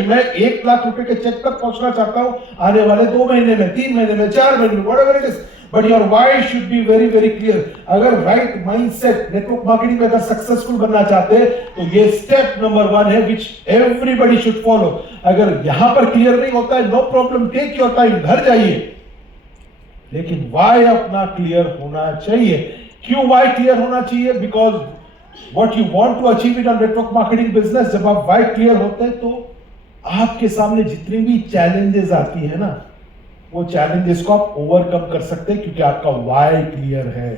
कि मैं 1 लाख रुपए के चेक तक पहुंचना चाहता हूं आने वाले 2 महीने में, 3 महीने में, 4 महीने में, whatever it is, but your why should be very very clear. अगर राइट माइंडसेट नेटवर्क मार्केटिंग में अगर सक्सेसफुल बनना चाहते हैं तो ये स्टेप नंबर 1 है विच एवरीबॉडी शुड फॉलो। अगर यहां पर क्लियर नहीं होता है, no problem, take your time, घर जाइए, लेकिन व्हाई अपना क्लियर होना चाहिए। क्यों व्हाई क्लियर होना चाहिए? Because what you want to achieve in a network marketing business, जब आप why क्लियर होते हैं तो आपके सामने जितनी भी चैलेंजेस आती है ना, वो चैलेंजेस को आप ओवरकम कर सकते हैं क्योंकि आपका why क्लियर है।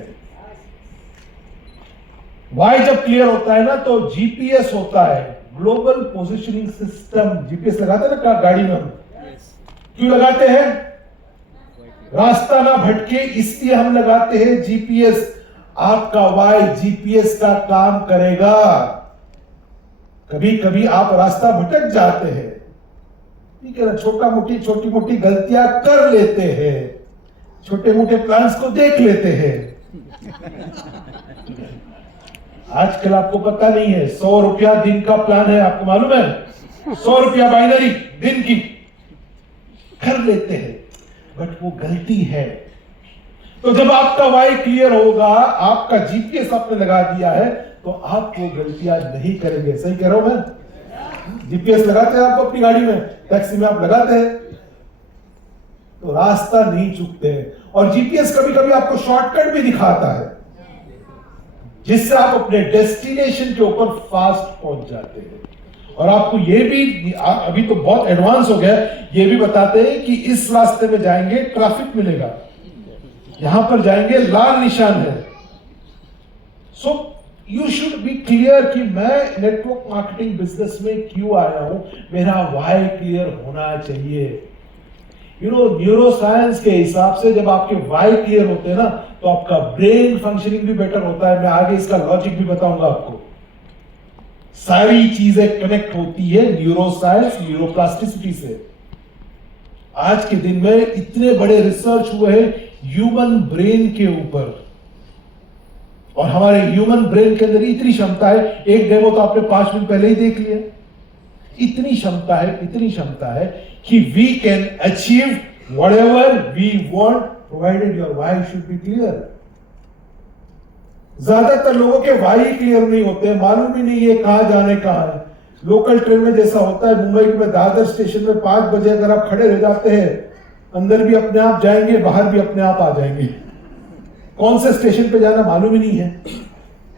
why जब क्लियर होता है ना तो जीपीएस होता है, ग्लोबल पोजिशनिंग सिस्टम। जीपीएस लगाते हैं ना गाड़ी में, क्यों लगाते हैं? रास्ता ना भटके इसलिए हम लगाते हैं जीपीएस। आपका वाई जीपीएस का काम करेगा। कभी कभी आप रास्ता भटक जाते हैं, ठीक है ना, छोटी मोटी गलतियां कर लेते हैं, छोटे मोटे प्लान्स को देख लेते हैं। आजकल आपको पता नहीं है, 100 रुपया दिन का प्लान है, आपको मालूम है? 100 रुपया बाइनरी दिन की कर लेते हैं, बट वो गलती है। तो जब आपका वाई क्लियर होगा, आपका जीपीएस आपने लगा दिया है, तो आप वो गलतियां नहीं करेंगे। सही कह रहा हूं मैं? जीपीएस लगाते हैं आप अपनी गाड़ी में, टैक्सी में आप लगाते हैं, तो रास्ता नहीं चूकते हैं। और जीपीएस कभी कभी आपको शॉर्टकट भी दिखाता है, जिससे आप अपने डेस्टिनेशन के ऊपर फास्ट पहुंच जाते हैं। और आपको ये भी, अभी तो बहुत एडवांस हो गया, ये भी बताते हैं कि इस रास्ते में जाएंगे ट्रैफिक मिलेगा, यहां पर जाएंगे लाल निशान है। So you should be clear कि मैं नेटवर्क मार्केटिंग बिजनेस में क्यों आया हूं, मेरा व्हाई क्लियर होना चाहिए। यू नो, न्यूरो साइंस के हिसाब से जब आपके व्हाई क्लियर होते हैं ना, तो आपका ब्रेन फंक्शनिंग भी बेटर होता है। मैं आगे इसका लॉजिक भी बताऊंगा आपको। सारी चीजें कनेक्ट होती है न्यूरो साइंस, न्यूरोप्लास्टिसिटी से। आज के दिन में इतने बड़े रिसर्च हुए हैं ह्यूमन ब्रेन के ऊपर, और हमारे ह्यूमन ब्रेन के अंदर इतनी क्षमता है, एक डेमो तो आपने 5 मिनट पहले ही देख लिया। इतनी क्षमता है कि we can achieve whatever we want provided your why should be clear. ज्यादातर लोगों के व्हाई क्लियर नहीं होते, मालूम ही नहीं है कहां जाने कहां है। लोकल ट्रेन में जैसा होता है, मुंबई में दादर स्टेशन में 5 बजे अगर आप खड़े रह जाते हैं, अंदर भी अपने आप जाएंगे, बाहर भी अपने आप आ जाएंगे। कौन से स्टेशन पे जाना मालूम ही नहीं है,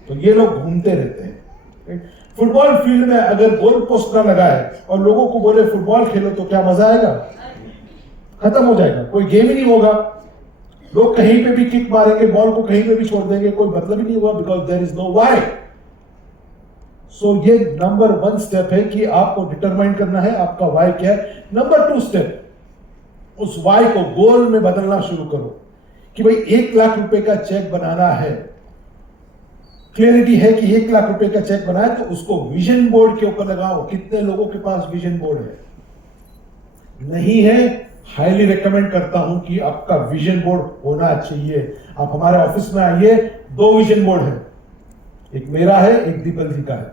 तो ये लोग घूमते रहते हैं। फुटबॉल फील्ड में अगर गोल पोस्ट ना लगाए और लोगों को बोले फुटबॉल खेलो, तो क्या मजा आएगा? खत्म हो जाएगा, कोई गेम ही नहीं होगा। लोग कहीं पे भी किक मारेंगे, बॉल को कहीं पे भी छोड़ देंगे, कोई मतलब ही नहीं हुआ, because there is no why. So ये नंबर 1 स्टेप है कि आपको डिटरमाइन करना है आपका व्हाई क्या है। नंबर 2 स्टेप, उस वाई को गोल में बदलना शुरू करो कि भाई 1 लाख रुपए का चेक बनाना है। क्लियरिटी है कि 1 लाख रुपए का चेक बनाए तो उसको विजन बोर्ड के ऊपर लगाओ। कितने लोगों के पास विजन बोर्ड है? नहीं है? हाईली रिकमेंड करता हूं कि आपका विजन बोर्ड होना चाहिए। आप हमारे ऑफिस में आइए, 2 विजन बोर्ड है, एक मेरा है, एक दीपक जी का है।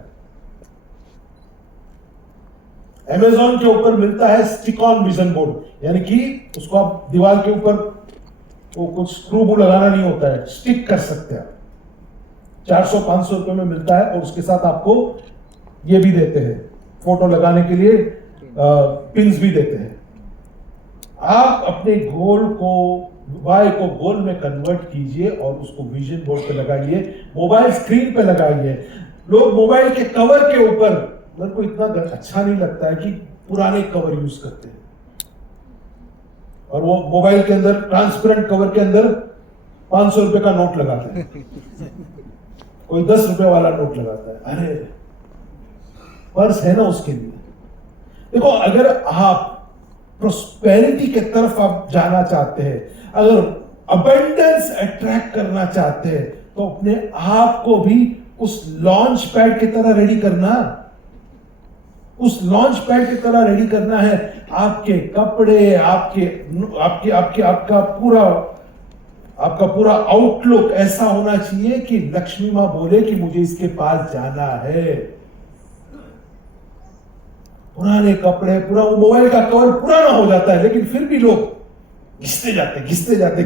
Amazon के ऊपर मिलता है स्टिक ऑन विजन बोर्ड, यानी कि उसको आप दीवार के ऊपर वो कुछ स्क्रू बू लगाना नहीं होता है, स्टिक कर सकते हैं। 400-500 रुपए में मिलता है, और उसके साथ आपको ये भी देते हैं, फोटो लगाने के लिए पिन्स भी देते हैं। आप अपने गोल को, वाई को गोल में कन्वर्ट कीजिए और उसको विजन बोर्ड पे लगाइए, मोबाइल स्क्रीन पे लगाइए। लोग मोबाइल के कवर के ऊपर, मेरे को इतना अच्छा नहीं लगता है कि पुराने कवर यूज करते हैं, और वो मोबाइल के अंदर ट्रांसपेरेंट कवर के अंदर 500 रुपए का नोट लगाते हैं, कोई 10 रुपए वाला नोट लगाता है। अरे पर्स है ना उसके लिए। देखो, अगर आप प्रोस्पेरिटी की तरफ आप जाना चाहते हैं, अगर अबंडेंस अट्रैक्ट करना चाहते हैं, तो अपने आप को भी उस लॉन्च पैड की तरह रेडी करना, उस लॉन्च पैड की तरह रेडी करना है। आपके कपड़े, आपका पूरा आउटलुक ऐसा होना चाहिए कि लक्ष्मी मां बोले कि मुझे इसके पास जाना है। पुराने कपड़े, पूरा वो मोबाइल का कवर पुराना हो जाता है, लेकिन फिर भी लोग घिसते जाते।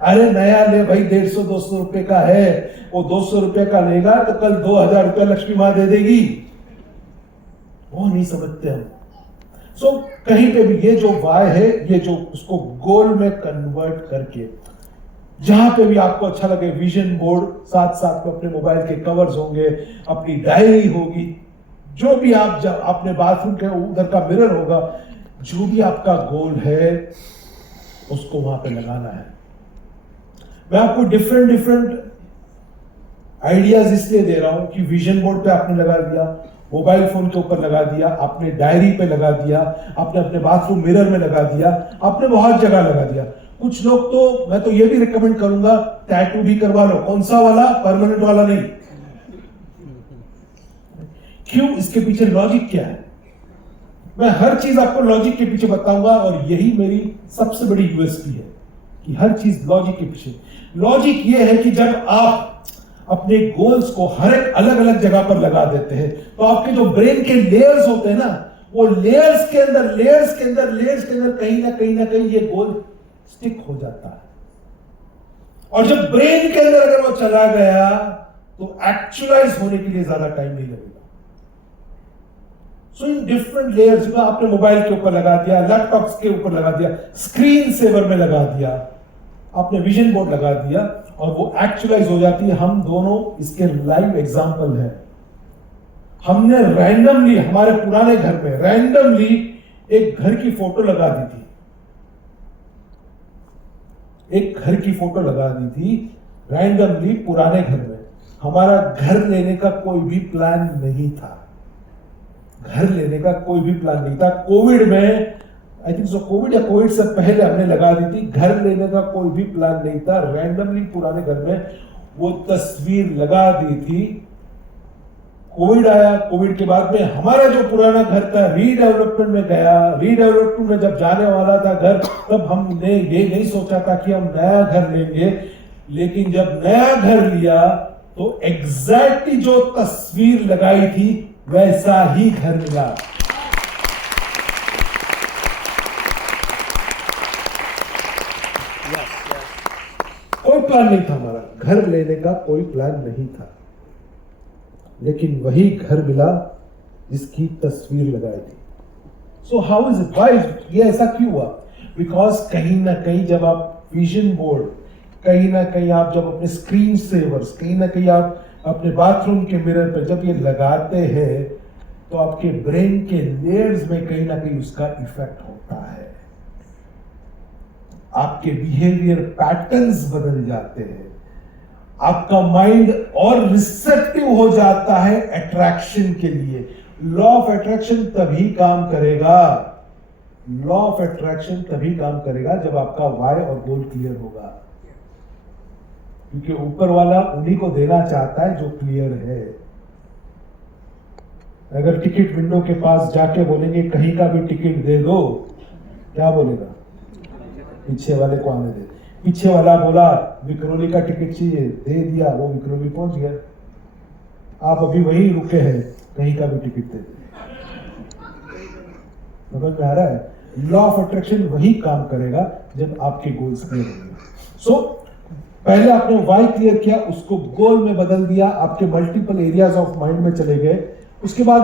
अरे नया ले भाई, 150-200 रुपए का है, वो 200 रुपए का लेगा तो कल 2000 रुपया लक्ष्मी मां दे देगी। वो नहीं समझते हम। सो कहीं पे भी ये जो वाय है, ये जो उसको गोल में कन्वर्ट करके, जहां पे भी आपको अच्छा लगे, विजन बोर्ड, साथ साथ में अपने मोबाइल के कवर्स होंगे, अपनी डायरी होगी, जो भी आप जब अपने बाथरूम के उधर का मिरर होगा, जो भी आपका गोल है उसको वहां पे लगाना है। मैं आपको डिफरेंट आइडियाज इसलिए दे रहा हूं कि विजन बोर्ड पे आपने लगा दिया, मोबाइल फोन के ऊपर लगा दिया, आपने डायरी पे लगा दिया, आपने अपने बाथरूम मिरर में लगा दिया, आपने बहुत जगह लगा दिया। कुछ लोग तो, मैं तो ये भी रिकमेंड करूंगा, टैटू भी करवा लो। कौन सा वाला? परमानेंट वाला नहीं। क्यों? इसके पीछे लॉजिक क्या है? मैं हर चीज आपको लॉजिक के पीछे बताऊंगा, और यही मेरी सबसे बड़ी यूएसपी है कि हर चीज लॉजिक के पीछे। लॉजिक ये है कि जब आप अपने गोल्स को हर एक अलग अलग जगह पर लगा देते हैं, तो आपके जो ब्रेन के लेयर्स होते हैं ना, वो लेयर्स के अंदर कहीं ना कहीं ये गोल स्टिक हो जाता है। और जब ब्रेन के अंदर अगर वो चला गया तो एक्चुअलाइज होने के लिए ज्यादा टाइम नहीं लगेगा। सो इन डिफरेंट लेयर्स में आपने मोबाइल के ऊपर लगा दिया, लैपटॉप के ऊपर लगा दिया, स्क्रीन सेवर में लगा दिया, आपने विजन बोर्ड लगा दिया, और वो एक्चुअलाइज हो जाती है। हम दोनों इसके लाइव एग्जांपल हैं। हमने रैंडमली हमारे पुराने घर में रैंडमली एक घर की फोटो लगा दी थी, रैंडमली पुराने घर में। हमारा घर लेने का कोई भी प्लान नहीं था, कोविड में, आई थिंक सो कोविड या कोविड से पहले हमने लगा दी थी। घर लेने का कोई भी प्लान नहीं था, रैंडमली पुराने घर में वो तस्वीर लगा दी थी। कोविड आया, कोविड के बाद में हमारा जो पुराना घर था रीडेवलपमेंट में गया। रीडेवलपमेंट में जब जाने वाला था घर, तब हमने ये नहीं सोचा था कि हम नया घर लेंगे, लेकिन जब नया घर लिया तो एग्जैक्टली जो तस्वीर लगाई थी वैसा ही घर मिला। कोई प्लान नहीं था, हमारा घर लेने का कोई प्लान नहीं था, लेकिन वही घर मिला जिसकी तस्वीर लगाई थी। So how is it, why, ये ऐसा क्यों हुआ? बिकॉज कहीं ना कहीं जब आप विजन बोर्ड, कहीं ना कहीं आप जब अपने स्क्रीन सेवर्स, कहीं ना कहीं आप अपने बाथरूम के मिरर पर जब ये लगाते हैं, तो आपके ब्रेन के लेयर्स में कहीं ना कहीं उसका इफेक्ट होता है। आपके बिहेवियर पैटर्न्स बदल जाते हैं, आपका माइंड और रिसेप्टिव हो जाता है अट्रैक्शन के लिए। लॉ ऑफ अट्रैक्शन तभी काम करेगा जब आपका वाई और गोल क्लियर होगा, क्योंकि ऊपर वाला उन्हीं को देना चाहता है जो क्लियर है। अगर टिकट विंडो के पास जाके बोलेंगे कहीं का भी टिकट दे दो, क्या बोलेगा? पीछे वाले को आने दे। पीछे वाला बोला विक्रोली का टिकट चाहिए, दे दिया, वो विक्रोली पहुंच गया। आप अभी वही रुके हैं, कहीं का भी टिकट दे दे। समझ में आ रहा है? लॉ ऑफ अट्रैक्शन वही काम करेगा जब आपके गोल्स क्लियर होंगे। सो पहले आपने वाई क्लियर किया, उसको गोल में बदल दिया, आपके मल्टीपल एरियाज ऑफ माइंड में चले गए। उसके बाद